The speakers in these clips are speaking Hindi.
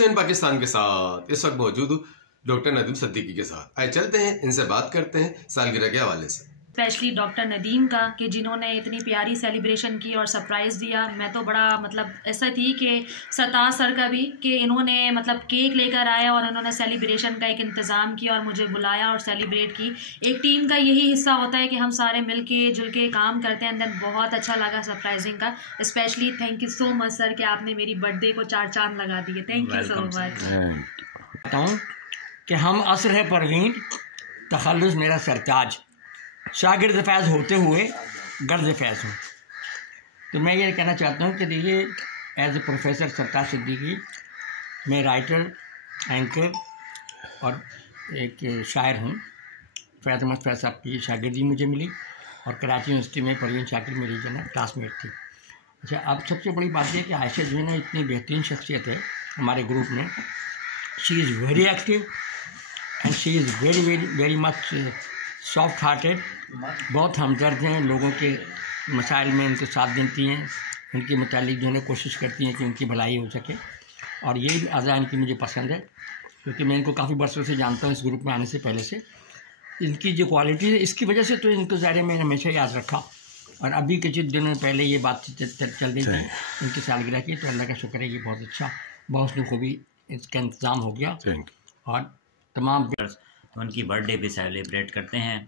इन पाकिस्तान के साथ इस वक्त मौजूद हूँ डॉक्टर नदीम सिद्दीकी के साथ। आइए चलते हैं, इनसे बात करते हैं सालगिरह के हवाले से, स्पेशली डॉक्टर नदीम का कि जिन्होंने इतनी प्यारी सेलिब्रेशन की और सरप्राइज़ दिया। मैं तो बड़ा ऐसा थी कि सतार सर का भी कि इन्होंने केक लेकर आए और इन्होंने सेलिब्रेशन का एक इंतज़ाम किया और मुझे बुलाया और सेलिब्रेट की। एक टीम का यही हिस्सा होता है कि हम सारे मिल के जुल के काम करते हैं। देन बहुत अच्छा लगा सरप्राइजिंग का। Specially thank you so much sir कि आपने मेरी बर्थडे को 4 चांद लगा दिए। Thank you so much. बताऊँ कि हम असर है परवीन, तखल्लुस मेरा सरताज, शागिर्द फैज़ होते हुए गर्ज फैज़ हूँ। तो मैं ये कहना चाहता हूँ कि देखिए, एज ए प्रोफेसर सरताज सिद्दीकी मैं राइटर, एंकर और एक शायर हूँ। फैज़ अहमद फैज़ साहब की शागिर्दी मुझे मिली और कराची यूनिवर्सिटी में परवीन शाकिर मेरी जो है क्लासमेट थी। अच्छा, अब सबसे बड़ी बात यह कि आयशा जो है ना इतनी बेहतरीन शख्सियत है हमारे ग्रुप में। She is very active and she is very very very much soft hearted. बहुत हमदर्द हैं, लोगों के मसाइल में उनको साथ देती हैं, उनके मुतालिक जो है कोशिश करती हैं कि उनकी भलाई हो सके। और ये अज़ा इनकी मुझे पसंद है क्योंकि मैं इनको काफ़ी बरसों से जानता हूँ, इस ग्रुप में आने से पहले से। इनकी जो क्वालिटी है इसकी वजह से तो इनको ज़ाहिर मैंने हमेशा याद रखा। और अभी के कुछ दिनों पहले ये बात चल रही थी इनकी सालगिरह की, तो अल्लाह का शुक्र है कि बहुत अच्छा, बहुत खूबी इसका इंतज़ाम हो गया और तमाम उनकी बर्थडे भी सेलिब्रेट करते हैं।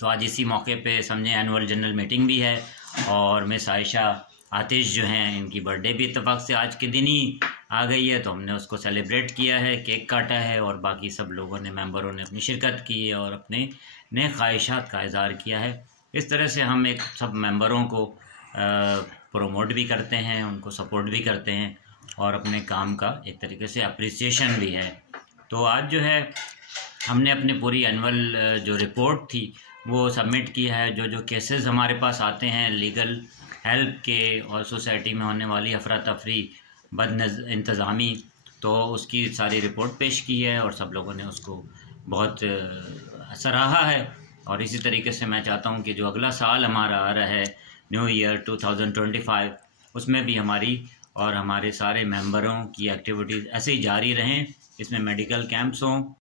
तो आज इसी मौके पे समझे एनुअल जनरल मीटिंग भी है और मिस आयशा आतिश जो हैं इनकी बर्थडे भी इत्तेफाक से आज के दिन ही आ गई है, तो हमने उसको सेलिब्रेट किया है, केक काटा है और बाकी सब लोगों ने, मेंबरों ने अपनी शिरकत की है और अपने नए ख्वाहिशात का इज़हार किया है। इस तरह से हम एक सब मेंबरों को प्रोमोट भी करते हैं, उनको सपोर्ट भी करते हैं और अपने काम का एक तरीके से अप्रिसिएशन भी है। तो आज जो है हमने अपनी पूरी एनुअल जो रिपोर्ट थी वो सबमिट किया है। जो केसेस हमारे पास आते हैं लीगल हेल्प के और सोसाइटी में होने वाली अफरा तफरी, बद इंतज़ामी, तो उसकी सारी रिपोर्ट पेश की है और सब लोगों ने उसको बहुत सराहा है। और इसी तरीके से मैं चाहता हूँ कि जो अगला साल हमारा आ रहा है न्यू ईयर 2025, उसमें भी हमारी और हमारे सारे मेंबरों की एक्टिविटीज़ ऐसे ही जारी रहें। इसमें मेडिकल कैंप्स हों,